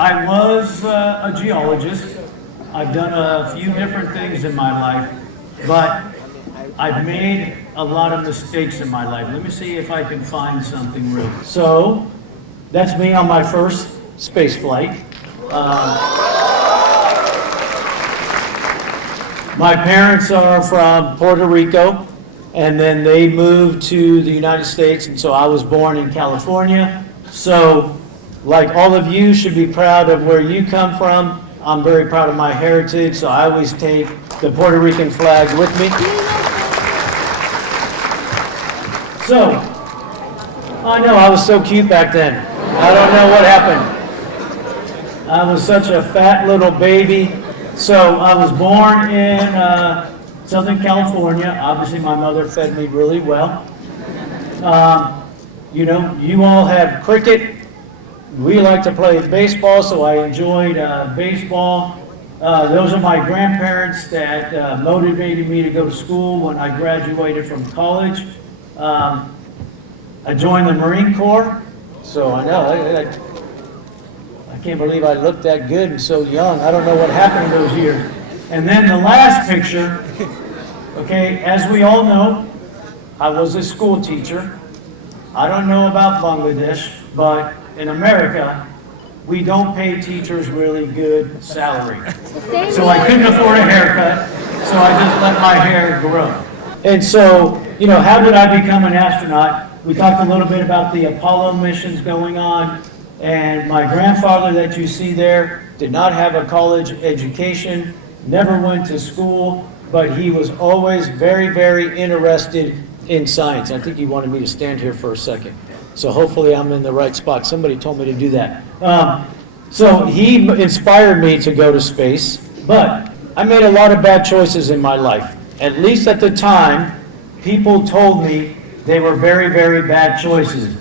I was a geologist. I've done a few different things in my life, but I've made a lot of mistakes in my life. Let me see if I can find something real. So, that's me on my first space flight. My parents are from Puerto Rico, and then they moved to the United States, and so I was born in California. So, like all of you should be proud of where you come from. I'm very proud of my heritage, so I always take the Puerto Rican flag with me. So, I know I was so cute back then. I don't know what happened. I was such a fat little baby. So I was born in Southern California. Obviously, my mother fed me really well. You know, you all have cricket. We like to play baseball, so I enjoyed baseball. Those are my grandparents that motivated me to go to school when I graduated from college. I joined the Marine Corps, so I know, I can't believe I looked that good and so young. I don't know what happened in those years. And then the last picture, okay, as we all know, I was a school teacher. I don't know about Bangladesh, but in America, we don't pay teachers really good salary. So I couldn't afford a haircut, so I just let my hair grow. And so, you know, how did I become an astronaut? We talked a little bit about the Apollo missions going on, and my grandfather that you see there did not have a college education, never went to school, but he was always very, very interested in science. I think he wanted me to stand here for a second. So hopefully I'm in the right spot. Somebody told me to do that. So he inspired me to go to space, but I made a lot of bad choices in my life. At least at the time, people told me they were very, very bad choices.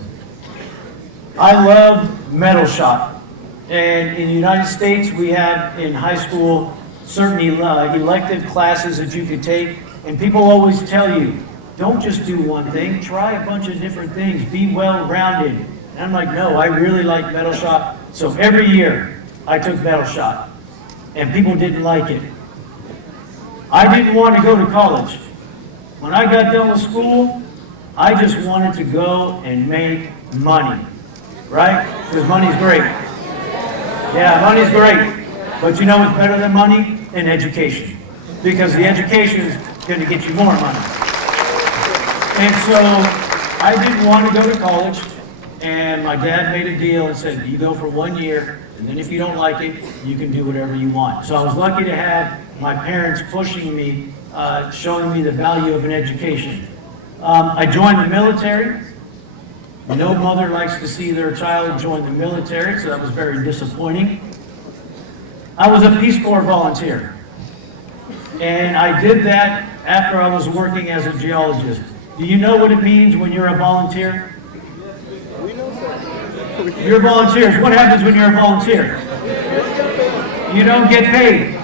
I love metal shop. And in the United States, we have in high school certain elective classes that you could take. And people always tell you, don't just do one thing, try a bunch of different things, be well-rounded. And I'm like, no, I really like metal shop. So every year, I took metal shop. And people didn't like it. I didn't want to go to college. When I got done with school, I just wanted to go and make money, right? Because money's great. Yeah, money's great. But you know what's better than money? An education. Because the education is going to get you more money. And so I didn't want to go to college, and my dad made a deal and said, you go for 1 year, and then if you don't like it, you can do whatever you want. So I was lucky to have my parents pushing me, showing me the value of an education. I joined the military. No mother likes to see their child join the military, so that was very disappointing. I was a Peace Corps volunteer. And I did that after I was working as a geologist. Do you know what it means when you're a volunteer? You're volunteers. What happens when you're a volunteer? You don't get paid.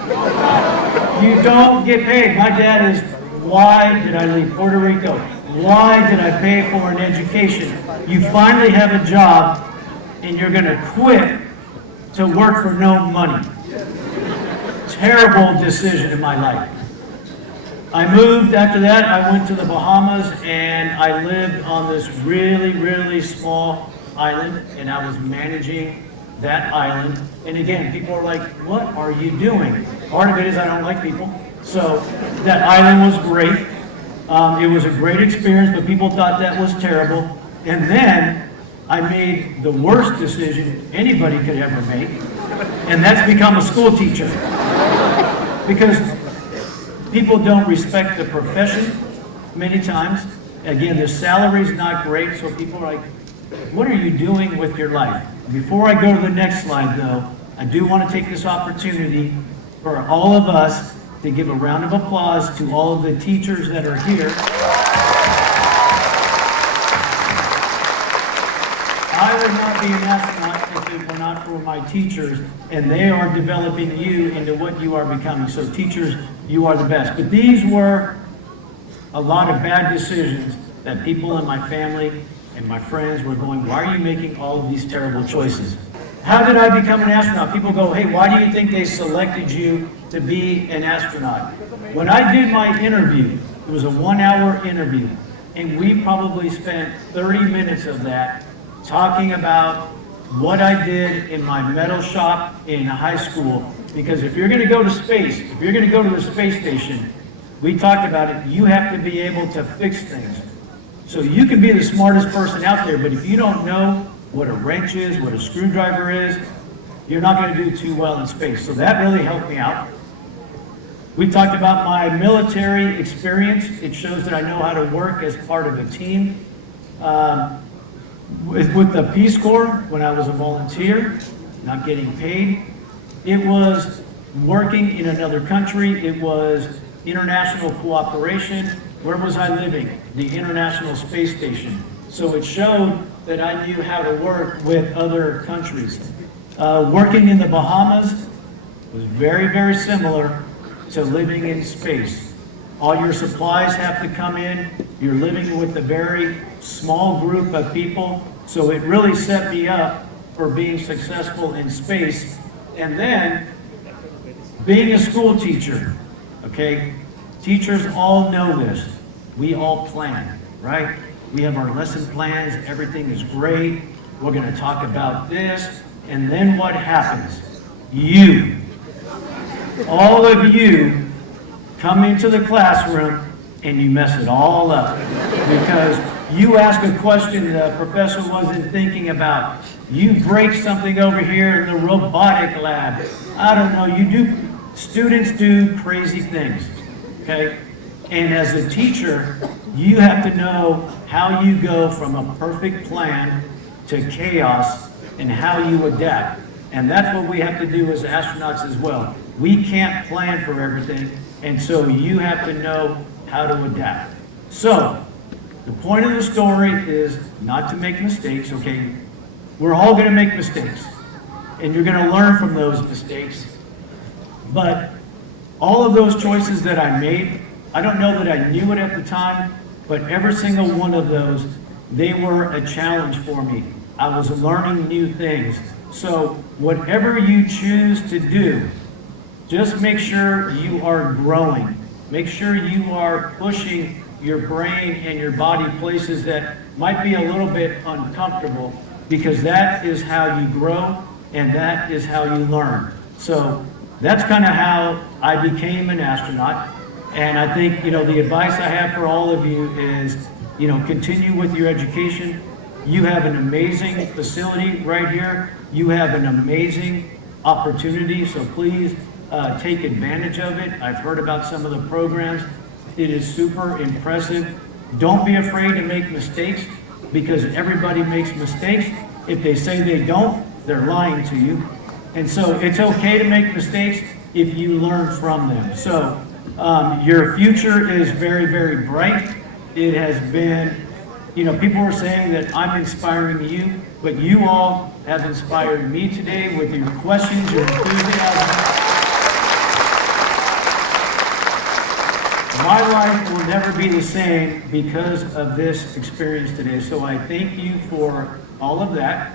You don't get paid. My dad is, why did I leave Puerto Rico? Why did I pay for an education? You finally have a job and you're going to quit to work for no money. Terrible decision in my life. I moved after that. I went to the Bahamas and I lived on this really, really small island, and I was managing that island. And again, people are like, what are you doing? Part of it is I don't like people. So that island was great. It was a great experience, but people thought that was terrible. And then I made the worst decision anybody could ever make, and that's become a school teacher. Because people don't respect the profession many times. Again, the salary's not great, so people are like, what are you doing with your life? Before I go to the next slide, though, I do want to take this opportunity for all of us to give a round of applause to all of the teachers that are here. I would not be an astronaut if it were not for my teachers, and they are developing you into what you are becoming. So teachers, you are the best. But these were a lot of bad decisions that people in my family and my friends were going, why are you making all of these terrible choices? how did I become an astronaut? People go, hey, why do you think they selected you to be an astronaut? When I did my interview, it was a 1-hour interview, and we probably spent 30 minutes of that talking about what I did in my metal shop in high school. Because if you're going to go to space, if you're going to go to the space station, we talked about it, you have to be able to fix things. So you can be the smartest person out there, but if you don't know what a wrench is, what a screwdriver is, you're not going to do too well in space. So that really helped me out. We talked about my military experience. It shows that I know how to work as part of a team. With the Peace Corps, when I was a volunteer, not getting paid, it was working in another country. It was international cooperation. Where was I living? The International Space Station. So it showed that I knew how to work with other countries. Working in the Bahamas was very, very similar to living in space. All your supplies have to come in. You're living with a very small group of people. So it really set me up for being successful in space. And then being a school teacher, okay? Teachers all know this. We all plan, right? We have our lesson plans, everything is great. We're going to talk about this. And then what happens? You, all of you, come into the classroom and you mess it all up. Because you ask a question the professor wasn't thinking about. You break something over here in the robotic lab. I don't know, students do crazy things, okay? And as a teacher, you have to know how you go from a perfect plan to chaos and how you adapt. And that's what we have to do as astronauts as well. We can't plan for everything, and so you have to know how to adapt. So, the point of the story is not to make mistakes, okay? We're all going to make mistakes, and you're going to learn from those mistakes. But all of those choices that I made, I don't know that I knew it at the time, but every single one of those, they were a challenge for me. I was learning new things. So whatever you choose to do, just make sure you are growing. Make sure you are pushing your brain and your body places that might be a little bit uncomfortable, because that is how you grow and that is how you learn. So that's kind of how I became an astronaut. And I think, the advice I have for all of you is, continue with your education. You have an amazing facility right here. You have an amazing opportunity, so please take advantage of it. I've heard about some of the programs. It is super impressive. Don't be afraid to make mistakes, because everybody makes mistakes. If they say they don't, they're lying to you. And so it's okay to make mistakes if you learn from them. So your future is very, very bright. It has been, people are saying that I'm inspiring you, but you all have inspired me today with your questions, your enthusiasm. My life will never be the same because of this experience today. So I thank you for all of that.